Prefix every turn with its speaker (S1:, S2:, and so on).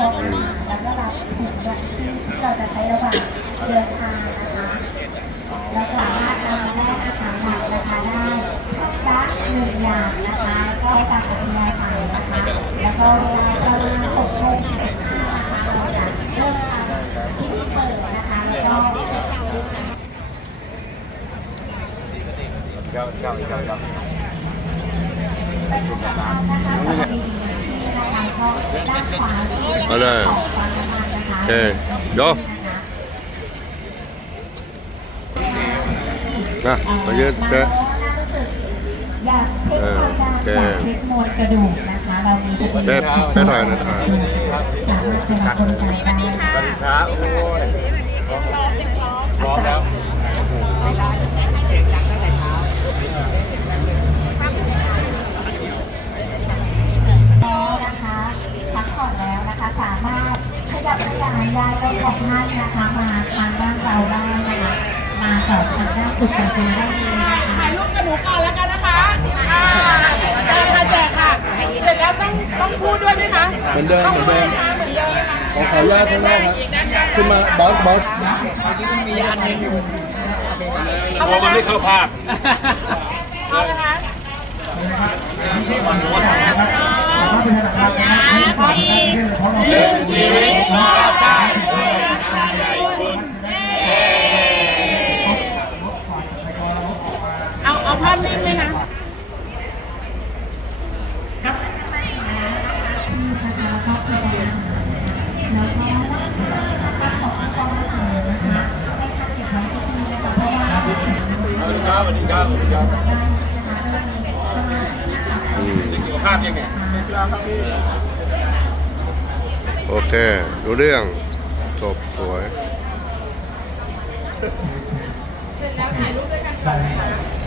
S1: ครแล้วก็รับถุงยางชีพที่เราจะใช้ระหว่างเดินทางนะคะเราสามารถนำมาแลกอาหารหลักนะคะได้ละหนึ่งอย่างนะคะก็ตามอัธยาศัยนะคะแล้วก็เวลาประมาณหกโมงสิบห้านะคะเราจะเริ่มทำพิธีเปิดนะคะแล้วก็
S2: เจ้าเจ้าเจ้าเจ้า
S1: ไปชมกันนะคะสำหรับที่นะคะก็ด้า
S3: มาเลย
S1: ของความน้ำมันนะคะ
S3: โอเคโยนะมายืน
S1: มา
S3: เจอ
S1: แล้วน่ารู้สึกอยากเช็คความดัน
S3: เออ
S1: อยากเช็คมวลกระดูกนะคะเรามีตัว
S3: แม่แม่ถ่ายหน่อยถ่าย
S1: สามารถจะมาบริการได้
S2: สวัสดีครับโอ้ยพ
S1: สามารถขยับขยายย้ายรถของท่านนะคะมาทางด้านเราได้นะคะมาจอดทางด้านจุดบริการได้เลยนะคะ
S4: ถ่ายรูปกับหนูก่อนแล้วกันนะคะอ่าแจกค่ะแจกค่ะเสร็จแล้วต้องต้องพูดด้วยไหมคะ
S5: เหมือนเดิม
S4: ต้อง
S5: เหมือน
S4: พูด
S5: เดิม
S4: นะคะเหมือนเดิมนะคะ
S5: ขอขออนุญาตข้างนอกครับขึ้นมาบอสบอส
S4: เอา
S2: โอ้
S4: ไหม
S2: มันไม่เข้าภาพ
S4: เอาเลยคะ ชีวิตมอบได้เอาเอาภาพนิ่งไหมคะ
S2: สวัสดีครับสวัสดีครับสวัสดีครับสุขภาพยังไง
S3: โอเค รู้เรื่องจบสวย
S4: เสร็จแล้วถ่ายรูปด้วยกันก่อนนะคะ